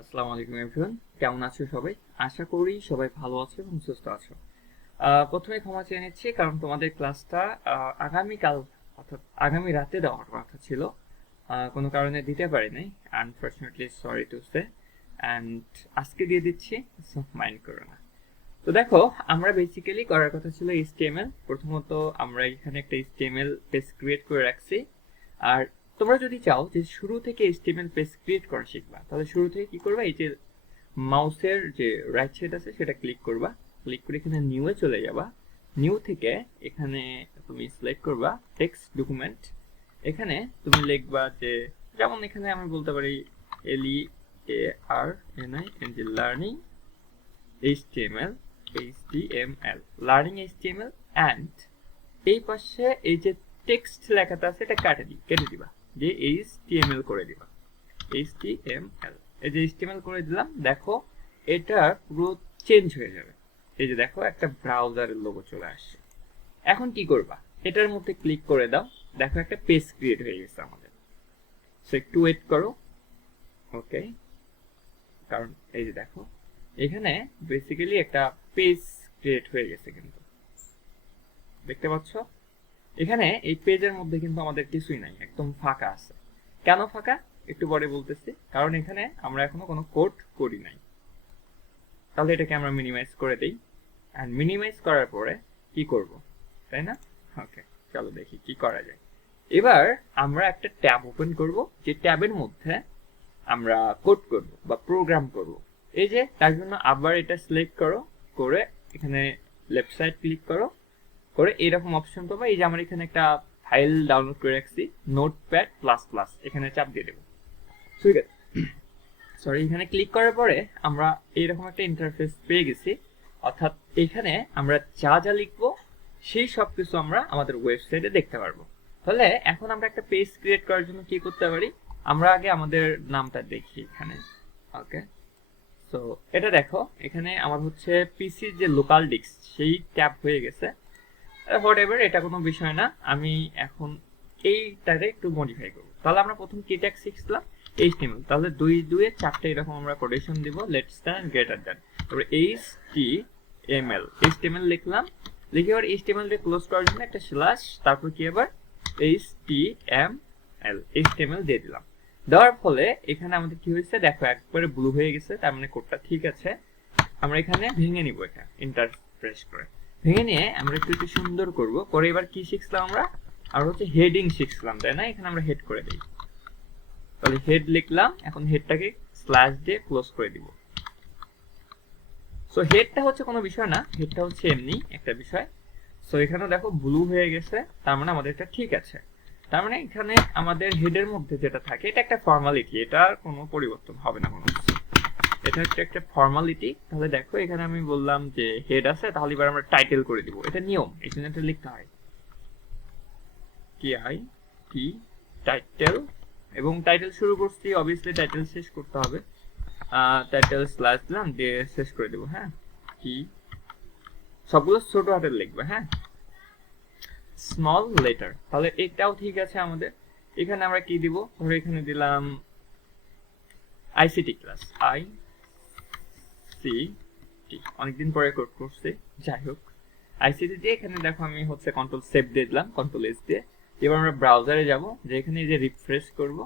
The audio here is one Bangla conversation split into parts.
আসসালামু আলাইকুম এভরিওয়ান, কেমন আছো সবাই? আশা করি সবাই ভালো আছো এবং সুস্থ আছো। প্রথমে ক্ষমা চেয়ে নিচ্ছি, কারণ তোমাদের ক্লাসটা আগামীকাল অর্থাৎ আগামী রাতে দেওয়ার কথা ছিল। কোনো কারণে দিতে পারি নাই, unfortunately, sorry to say. And আজকে দিয়ে দিচ্ছি, সো মাইন্ড করো না। তো দেখো, আমরা বেসিক্যালি করার কথা ছিল এইচটিএমএল। প্রথমত আমরা এখানে একটা এইচটিএমএল পেজ ক্রিয়েট করে রাখছি। আর তোমরা যদি চাও যে শুরু থেকে এইচটিএমএল পেজ ক্রিয়েট করা শিখবা, তাহলে শুরু থেকে কি করবা, এই যে মাউসের যে রাইট সাইড আছে সেটা ক্লিক করবা। ক্লিক করে এখানে নিউ এ চলে যাবা। নিউ থেকে এখানে তুমি সিলেক্ট করবা টেক্সট ডকুমেন্ট। এখানে তুমি লিখবা যে, যেমন এখানে আমি বলতে পারি LEARNING learning HTML learning HTML and এই পাশে এই যে টেক্সট লেখাটা আছে এটা কেটে দিবা, যে HTML করে দিবা। HTML, এই যে HTML করে দিলাম। দেখো এটা পুরো চেঞ্জ হয়ে যাবে। এই যে দেখো একটা ব্রাউজারের লোগো চলে আসছে। এখন কি করবা, এটার মধ্যে ক্লিক করে দাও। দেখো একটা পেজ ক্রিয়েট হয়ে গেছে আমাদের। সো একটু ওয়েট করো। ওকে, কারণ এই যে দেখো এখানে বেসিক্যালি একটা পেজ ক্রিয়েট হয়ে গেছে, কিন্তু দেখতে পাচ্ছ এখানে এই পেজের মধ্যে কিন্তু আমাদের কিছুই নাই, একদম ফাঁকা আছে। কেন ফাঁকা একটু পরে বলতেছি, কারণ এখানে আমরা এখনো কোনো কোড করি নাই। তাহলে এটাকে আমরা মিনিমাইজ করে দেই। আর মিনিমাইজ করার পরে কি করব, তাই না? ওকে, চলো দেখি কি করা যায়। এবার আমরা একটা ট্যাব ওপেন করব, যে ট্যাবের মধ্যে আমরা কোড করব বা প্রোগ্রাম করব। এই যে তার জন্য আবার এটা সিলেক্ট করো, করে এখানে লেফট সাইড ক্লিক করো, করে এরকম অপশন পাবা। এই যে আমার এখানে একটা ফাইল ডাউনলোড করে রাখছি, নোটপ্যাড প্লাস প্লাস, এখানে চাপ দিয়ে দেবো। ঠিক আছে, সরি, এখানে ক্লিক করার পরে আমরা এইরকম একটা ইন্টারফেস পেয়ে গেছি। অর্থাৎ এখানে আমরা যা যা লিখবো সেই সব কিছু আমরা আমাদের ওয়েবসাইটে দেখতে পারবো। তাহলে এখন আমরা একটা পেজ ক্রিয়েট করার জন্য কি করতে পারি, আমরা আগে আমাদের নামটা দেখি এখানে। ওকে, সো এটা দেখো, এখানে আমার হচ্ছে পিসির যে লোকাল ডিস্ক সেই ট্যাব হয়ে গেছে। হোয়াট এভার, এটা কোনো বিষয় না। আমি এখন এইটারে একটু মডিফাই করবো। তাহলে আমরা প্রথম কি ট্যাগ শিখছিলাম, HTML। তাহলে 2 2 4 এরকম আমরা কোটেশন দিব, লেটস দেন গ্রেটার দেন, তারপরে HTML লিখলাম। লিখে এবার HTML দিয়ে ক্লোজ করার জন্য একটা স্ল্যাশ, তারপর কি আবার HTML দিয়ে দিলাম। দেওয়ার ফলে এখানে আমাদের কি হয়েছে দেখো, একবারে ব্লু হয়ে গেছে, তার মানে কোডটা ঠিক আছে। আমরা এখানে ভেঙে নিব, এটা এন্টার প্রেস করে ভেঙে নিয়ে আমরা একটু একটু সুন্দর করব। করে এবার কি শিখছিলাম আমরা, আর হচ্ছে হেডিং শিখছিলাম, তাই না? এখানে আমরা হেড করে দিই। তাহলে হেড লিখলাম, এখন হেডটাকে স্ল্যাশ দিয়ে ক্লোজ করে দিব। সো হেডটা হচ্ছে কোনো বিষয় না, হেডটা হচ্ছে এমনি একটা বিষয়। সো এখানে দেখো ব্লু হয়ে গেছে, তার মানে আমাদের এটা ঠিক আছে। তার মানে এখানে আমাদের হেডের মধ্যে যেটা থাকে এটা একটা ফর্মালিটি, এটার কোনো পরিবর্তন হবে না কোনো কিছু। এটা হচ্ছে একটা ফর্মালিটি। তাহলে দেখো এখানে আমি বললাম যে হেড আছে, তাহলে এবার আমরা টাইটেল করে দিব। এটা নিয়ম, এখানে এটা লিখতে হয় TIT, টাইটেল। এবং টাইটেল শুরু করছি, অবভিয়াসলি টাইটেল শেষ করতে হবে। টাইটেল স্ল্যাশ দিলাম, দিয়ে শেষ করে দেবো। হ্যাঁ, কি সবগুলো ছোট হাতের লিখবে, হ্যাঁ, স্মল লেটার। তাহলে এটাও ঠিক আছে আমাদের। এখানে আমরা কি দিব, ধরো এখানে দিলাম ICT ক্লাস, ICT, অনেকদিন পরে কোড করছি, যাই হোক। ICT দিয়ে এখানে দেখো আমি হচ্ছে কন্ট্রোল সেভ দিয়ে দিলাম, কন্ট্রোল এস দিয়ে। এবার আমরা ব্রাউজারে যাব, যে এখানে যে রিফ্রেশ করব,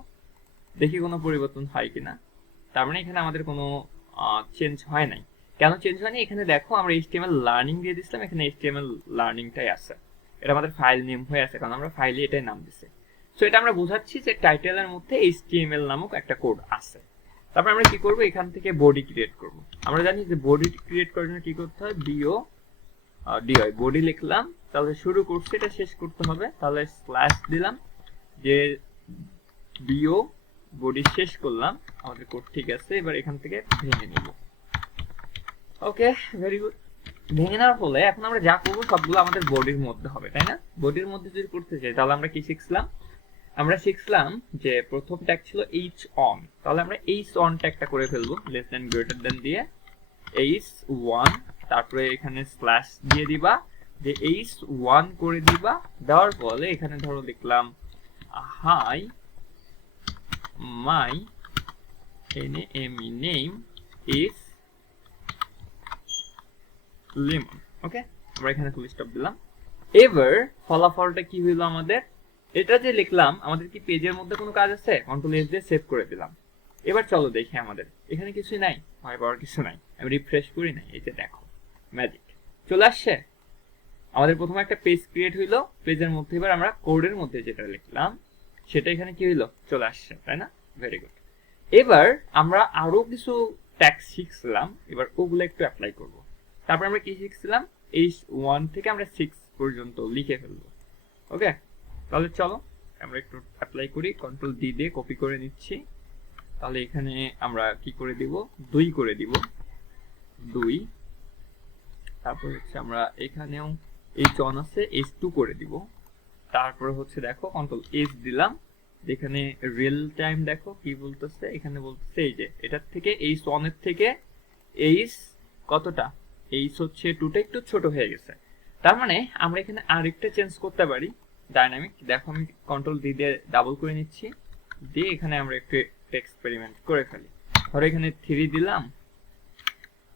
দেখি কোনো পরিবর্তন হয় কিনা। তার মানে এখানে আমাদের কোনো চেঞ্জ হয় নাই। কেন চেঞ্জ হয়নি, এখানে দেখো আমরা HTML লার্নিং দিয়ে দিয়েছিলাম, এখানে HTML লার্নিংটাই আছে। এটা আমাদের ফাইল নেম হয়ে আছে, কারণ আমরা ফাইলে এটাই নাম দিছি। সো এটা আমরা বোঝাচ্ছি যে টাইটেলের মধ্যে HTML নামক একটা কোড আছে। তারপর আমরা কি করব, এখান থেকে বডি ক্রিয়েট করব। আমরা জানি যে বডি ক্রিয়েট করার জন্য কি করতে হয়, DOI, বডি লিখলাম। তাহলে শুরু করছি, এটা শেষ করতে হবে, তাহলে স্ল্যাশ দিলাম, যে BO, বডি শেষ করলাম। আমাদের কোড ঠিক আছে। এবার এখান থেকে ভেঙে নিব। ওকে, ভেরি গুড। ভেঙে নেওয়ার ফলে এখন আমরা যা করবো সবগুলো আমাদের বডির মধ্যে হবে, তাই না? বডির মধ্যে যদি করতে চাই, তাহলে আমরা কি শিখছিলাম, আমরা শিখছিলাম যে প্রথম ট্যাগ ছিল on। তাহলে আমরা on ট্যাগটা করে ফেলবো, লেস দেন গ্রেটার দেন দিয়ে h1, তারপরে এখানে স্ল্যাশ দিয়ে দিবা, যে h1 করে দিবা। দেওয়ার ফলে এখানে ধরো লিখলাম hi my NAME name is lemon. ওকে, আমরা এখানে ফুল স্টপ দিলাম। এবার ফলাফলটা কি হইলো আমাদের? এটা যে লিখলাম, আমাদের কি পেজের মধ্যে কোনো কাজ আছে? কন্ট্রোল এস দিয়ে সেভ করে দিলাম। এবার চলো দেখি, আমাদের এখানে কিছুই নাই, ভয় পাওয়ার কিছু নাই। আমি রিফ্রেশ করি না, এই যে দেখো ম্যাজিক চলে আসছে। আমাদের প্রথমে একটা পেজ ক্রিয়েট হইলো, পেজের মধ্যে এবার আমরা কোডের মধ্যে যেটা লিখলাম সেটা এখানে কি হইলো, চলে আসছে, তাই না? Very good. এবার আমরা আরো কিছু ট্যাগ শিখছিলাম, এবার ওগুলো একটু অ্যাপ্লাই করব। তারপর আমরা কি শিখছিলাম, এই 1 থেকে আমরা 6 পর্যন্ত লিখে ফেলবো। ওকে, তাহলে চলো আমরা একটু অ্যাপ্লাই করি। কন্ট্রোল ডি দিয়ে কপি করে নিচ্ছি। তাহলে এখানে আমরা কি করে দিব, 2 করে দিব, 2। তারপর হচ্ছে আমরা এখানেও H1 আছে, H2 করে দিব। তারপর হচ্ছে দেখো কন্ট্রোল এস দিলাম, এখানে রিয়েল টাইম দেখো কি বলতেছে, এখানে বলতেছে এই যে এটার থেকে H1 এর থেকে H কতটা, H হচ্ছে 2টা একটু ছোট হয়ে গেছে। তার মানে আমরা এখানে আরেকটা চেঞ্জ করতে পারি ডাইনামিক। দেখো আমি কন্ট্রোল ডি দিয়ে ডাবল করে নিচ্ছি, দিয়ে এখানে আমরা একটু এক্সপেরিমেন্ট করে ফেলি। ধরো এখানে 3 দিলাম,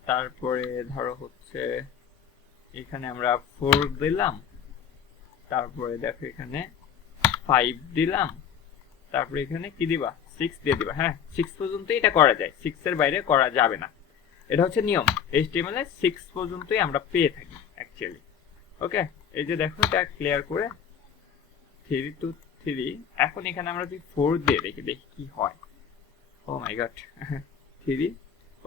তারপরে ধরো হচ্ছে এখানে আমরা 4 দিলাম, তারপরে দেখো এখানে 5 দিলাম, তারপরে এখানে কি দিবা, 6 দিয়ে দিবা। হ্যাঁ, 6 পর্যন্ত এটা করা যায়, 6 এর বাইরে করা যাবে না। এটা হচ্ছে নিয়ম, HTML এ 6 পর্যন্তই আমরা পেয়ে থাকি অ্যাকচুয়ালি। ওকে, এই যে দেখো এটা ক্লিয়ার করে 3 to 3। এখন এখানে আমরা যদি 4 দিয়ে দেখি কি হয়। ও মাই গড, 3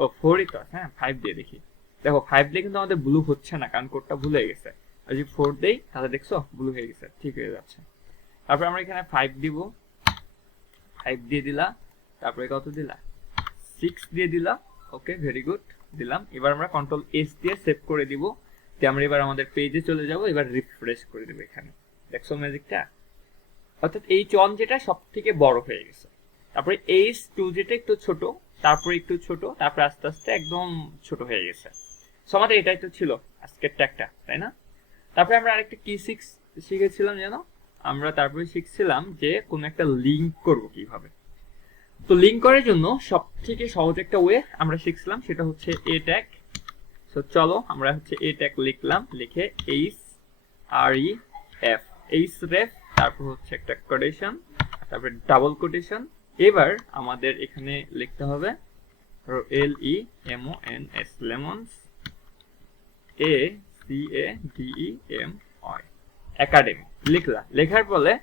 ও 4ই তো, হ্যাঁ 5 দিয়ে দেখি। দেখো 5 দিয়ে কিন্তু আমাদের ব্লু হচ্ছে না, কারণ কোডটা ভুলে গেছে। আর যদি 4 দেই তাহলে দেখছো ব্লু হয়ে গেছে, ঠিক হয়ে যাচ্ছে। তারপর আমরা এখানে 5 দিব, 5 দিয়ে দিলা, তারপরে কত দিলা, 6 দিয়ে দিলা। ওকে, ভেরি গুড, দিলাম। এবার আমরা কন্ট্রোল এস দিয়ে সেভ করে দিব। তো আমরা এবার আমাদের পেজে চলে যাব, এবার রিফ্রেশ করে দেব। এখানে দেখছো ম্যাজিকটা, অর্থাৎ H1 যেটা সব থেকে বড় হয়ে গেছে, তারপরে H2 যেটা একটু ছোট, তারপরে একটু ছোট, তারপরে আস্তে আস্তে একদম ছোট হয়ে গেছে। সো আমাদের এটাই তো ছিল আজকের ট্যাগটা, তাই না? তারপরে আমরা আরেকটা কি শিখেছিলাম জানো, আমরা তারপরে শিখছিলাম যে কোন একটা লিংক করব কিভাবে। তো লিংক করার জন্য সব থেকে সহজ একটা ওয়ে আমরা শিখছিলাম, সেটা হচ্ছে এ ট্যাগ। সো চলো আমরা হচ্ছে এ ট্যাগ লিখলাম, লিখে href, তারপর হচ্ছে একটা কোটেশন, তারপর ডাবল কোটেশন। এবার আমাদের এখানে লিখতে হবে LEMONS, লেমনস, ACADEMY, একাডেমি লিখলা। লেখার পরে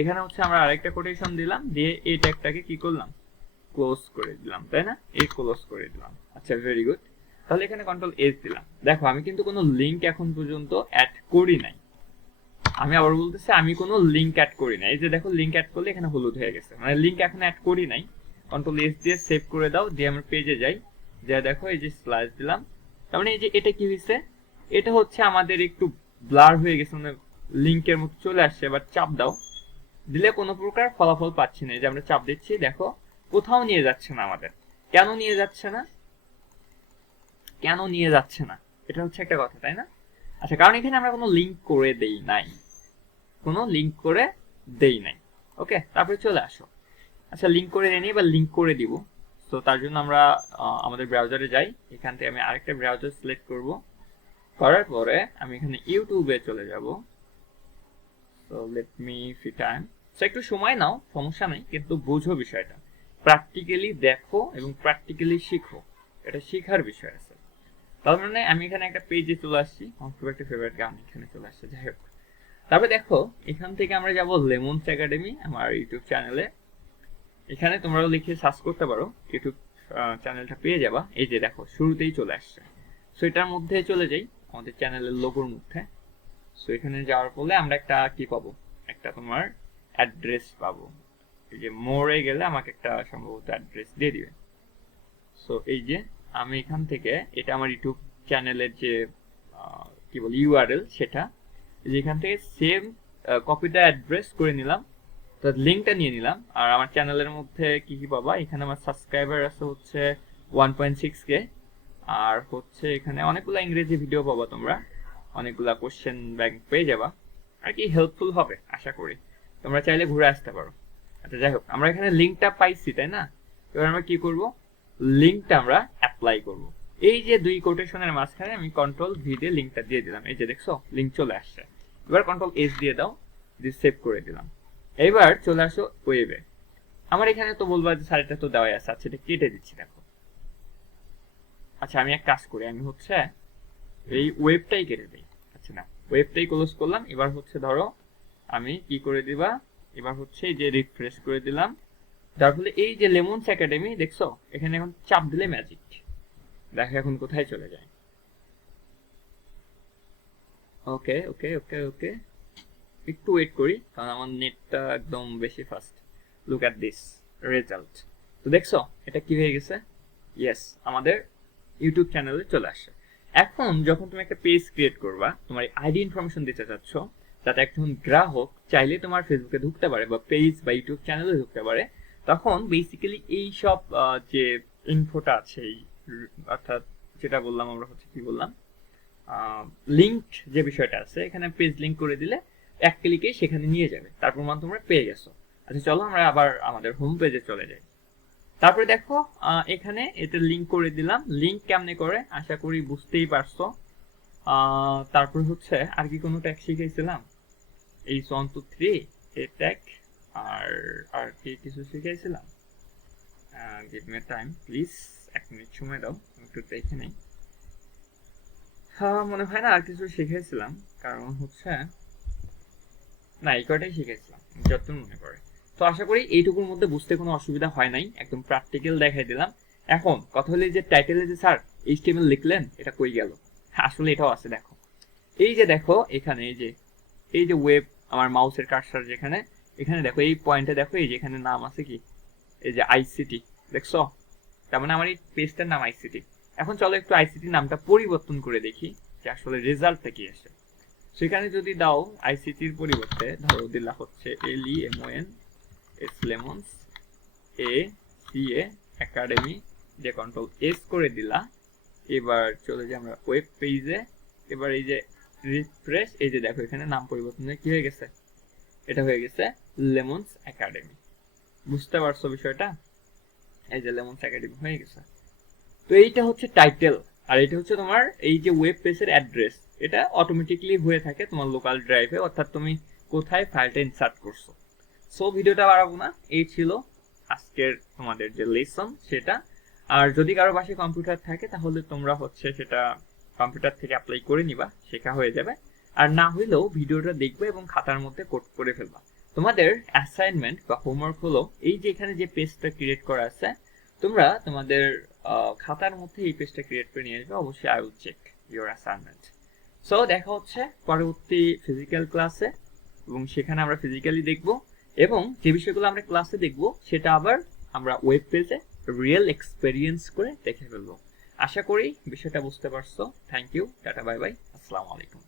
এখানে হচ্ছে আমরা আরেকটা কোটেশন দিলাম, দিয়ে এই ট্যাগটাকে কি করলাম, ক্লোজ করে দিলাম, তাই না? এই ক্লোজ করে দিলাম। আচ্ছা, ভেরি গুড। তাহলে এখানে কন্ট্রোল এস দিলাম। দেখো আমি কিন্তু কোনো লিংক এখন পর্যন্ত অ্যাড করি নাই। আমি আবার বলতেছি, আমি কোনো লিংক অ্যাড করি নাই। এই যে দেখো লিংক অ্যাড করলে এখানে হলুদ হয়ে গেছে, মানে লিংক এখন অ্যাড করি নাই। কন্ট্রোল এস দিয়ে সেভ করে দাও, দিয়ে আমরা পেজে যাই, যা দেখো এই যে স্ল্যাশ দিলাম। তার মানে এই যে এটা কি হয়েছে, এটা হচ্ছে আমাদের একটু ব্লার হয়ে গেছে, মানে লিংকের মতো চলে আসছে। এবার চাপ দাও, দিলে কোনো প্রকার ফলাফল পাচ্ছি না। এই যে আমরা চাপ দিচ্ছি, দেখো কোথাও নিয়ে যাচ্ছে না আমাদের। কেন নিয়ে যাচ্ছে না, কেন নিয়ে যাচ্ছে না, এটা হচ্ছে একটা কথা, তাই না? আচ্ছা, কারণ এখানে আমরা কোনো লিংক করে দেই নাই, কোনো লিংক করে দেই নাই। ওকে, তারপরে চলে আসো। আচ্ছা, লিংক করে দেয়নি, এবার লিংক করে দিব। তো তার জন্য আমরা আমাদের ব্রাউজারে যাই। এখান থেকে আমি আরেকটা ব্রাউজার সিলেক্ট করব, করার পরে আমি এখানে ইউটিউবে চলে যাব। So let me free time. So একটু সময় নাও, সমস্যা নাই, কিন্তু বুঝো বিষয়টা, প্র্যাকটিক্যালি দেখো এবং প্র্যাকটিক্যালি শিখো, এটা শেখার বিষয় আছে। তার মানে আমি এখানে একটা পেজে চলে আসছি, আমার খুব একটা ফেভারিট গান এখানে চলে আসছে, যাই হোক। তারপরে দেখো এখান থেকে আমরা যাব লেমনস একাডেমি, আমার ইউটিউব চ্যানেলে। এখানে তোমরাও লিখে সার্চ করতে পারো, ইউটিউব চ্যানেলটা পেয়ে যাবা। এই যে দেখো শুরুতেই চলে আসছে। সো এটার মধ্যে চলে যাই, আমাদের চ্যানেলের লোগোর মধ্যে। সো এখানে যাওয়ার ফলে আমরা একটা কি পাবো, একটা তোমার অ্যাড্রেস পাবো। এই যে মোড়ে গেলে আমাকে একটা সম্ভবত অ্যাড্রেস দিয়ে দিবে। সো এই যে আমি এখান থেকে, এটা আমার ইউটিউব চ্যানেলের যে কি বল ইউআরএল, সেটা যেখান থেকে সেম কপি দ্য অ্যাড্রেস করে নিলাম, তার লিঙ্কটা নিয়ে নিলাম। আর আমার চ্যানেলের মধ্যে কি কি পাবা, এখানে আমার সাবস্ক্রাইবার আছে হচ্ছে 1.6K, আর হচ্ছে এখানে অনেকগুলো ইংরেজি ভিডিও পাবা তোমরা, অনেকগুলা কোশ্চেন ব্যাংক পেয়ে যাবা, আর কি হেল্পফুল হবে আশা করি। তোমরা চাইলে ঘুরে আসতে পারো। আচ্ছা, যাই হোক, আমরা এখানে লিঙ্কটা পাইছি, তাই না? এবার আমরা কি করব, লিঙ্কটা আমরা অ্যাপ্লাই করব। এই যে দুই কোটেশনের মাঝখানে আমি কন্ট্রোল ভি দিয়ে লিঙ্কটা দিয়ে দিলাম, এই যে দেখছো লিঙ্ক চলে আসছে। এবার কন্ট্রোল এস দিয়ে দাও, দিয়ে সেভ করে দিলাম। এবার চলে আসো ওয়েবে। আমার এখানে তো বলবা যে স্যার এটা তো দেওয়াই আছে, আচ্ছা এটা কেটে দিচ্ছি দেখো। আচ্ছা আমি এক কাজ করি, আমি হচ্ছে এই ওয়েবটাই কেটে দিই। আচ্ছা না, ওয়েবটাই ক্লোজ করলাম। এবার হচ্ছে ধরো আমি কি করে দিবা, এবার হচ্ছে এই যে রিফ্রেশ করে দিলাম, যার ফলে এই যে লেমনস একাডেমি দেখছো এখানে এখন চাপ দিলে ম্যাজিক দেখো এখন কোথায় চলে যায়। ওকে ওকে ওকে ওকে, একটু ওয়েট করি কারণ আমার নেটটা একদম বেশি fast. Look at this result. তো দেখছো এটা কি হয়ে গেছে? ইয়েস, আমাদের ইউটিউব চ্যানেলে চলে আসছে। এখন যখন তুমি একটা পেজ ক্রিয়েট করবা, তোমার আইডি ইনফরমেশন দিতে চাচ্ছ যাতে একজন গ্রাহক চাইলে তোমার ফেসবুকে ঢুকতে পারে বা পেজ বা ইউটিউব চ্যানেলে ঢুকতে পারে, তখন বেসিক্যালি এই সব যে ইনফোটা আছে, এই অর্থাৎ যেটা বললাম আমরা হচ্ছে কি বললাম, লিঙ্ক যে বিষয়টা আছে, এখানে পেজ লিঙ্ক করে দিলে এক ক্লিকে সেখানে নিয়ে যাবে, তার প্রমাণ তোমরা পেয়ে গেছো। আচ্ছা চলো আমরা আবার আমাদের হোম পেজে চলে যাই। তারপরে দেখো এখানে এটা লিঙ্ক করে দিলাম। লিঙ্ক কেমনে করে আশা করি বুঝতেই পারছো। তারপর হচ্ছে আর কি কোনো ট্যাগ শিখাইছিলাম, এই 1 2 3 এই ট্যাগ, আর আর কি কিছু শিখাইছিলাম? Give me time please, 1 minute সময় দাও একটু দেখে নেই। মনে হয় না আর কিছু শিখাইছিলাম, কারণ হচ্ছে না এই কয়টাই শিখাইছিলাম যত মনে পড়ে। তো আশা করি এইটুকুর মধ্যে বুঝতে কোনো অসুবিধা হয় নাই, একদম প্র্যাকটিক্যাল দেখাই দিলাম। এখন কথা হলো যে টাইটেলে যে স্যার এইচটিএমএল লিখলেন এটা কই গেল, আসলে এটাও আছে দেখো। এই যে দেখো এখানে এই যে ওয়েব, আমার মাউসের কার্সার যেখানে, এখানে দেখো এই পয়েন্টে দেখো এই যে এখানে নাম আছে কি, এই যে আইসিটি দেখছো, তার মানে আমার এই পেজটার নাম আইসিটি। এখন চলো একটু আইসিটি নামটা পরিবর্তন করে দেখি যে আসলে রেজাল্টটা কি আসে। সেখানে যদি দাও আইসিটির পরিবর্তে ধরো দিলা হচ্ছে LEMON লেমনস একাডেমি, যে কন্ট্রোল এস করে দিলা। এবার চলে যাই আমরা ওয়েব পেজে। এবার এই যে রিফ্রেশ, এই যে দেখো এখানে নাম পরিবর্তন হয়ে কি হয়ে গেছে, এটা হয়ে গেছে লেমনস একাডেমি। বুঝতে পারছো বিষয়টা? এই যে লেমনস একাডেমি হয়ে গেছে। তো এইটা হচ্ছে টাইটেল, আর এটা হচ্ছে তোমার এই যে ওয়েব পেজের অ্যাড্রেস। এটা অটোমেটিকলি হয়ে থাকে তোমার লোকাল ড্রাইভে, অর্থাৎ তুমি কোথায় ফাইলটা ইনসার্ট করছো। সো ভিডিওটা বাড়াবো না, এই ছিল আজকের তোমাদের যে লেসন সেটা। আর যদি কারো বাসায় কম্পিউটার থাকে তাহলে তোমরা হচ্ছে সেটা কম্পিউটার থেকে অ্যাপ্লাই করে নিবা, শেখা হয়ে যাবে। আর না হইলেও ভিডিওটা দেখবে এবং খাতার মধ্যে কোড করে ফেলবা। তোমাদের অ্যাসাইনমেন্ট বা হোমওয়ার্ক হলো এই যে এখানে যে পেজটা ক্রিয়েট করা আছে, তোমরা তোমাদের খাতার মধ্যে এই পেজটা ক্রিয়েট করে নিয়ে আসবে। অবশ্যই I will check your assignment. So দেখা হচ্ছে পরবর্তী ফিজিক্যাল ক্লাসে, এবং সেখানে আমরা ফিজিক্যালি দেখব, এবং যে বিষয়গুলো আমরা ক্লাসে দেখব সেটা আবার আমরা ওয়েব পেজে রিয়েল এক্সপেরিয়েন্স করে দেখে ফেলবো। আশা করি বিষয়টা বুঝতে পারছো। Thank you, tata, bye bye, আসসালামু আলাইকুম।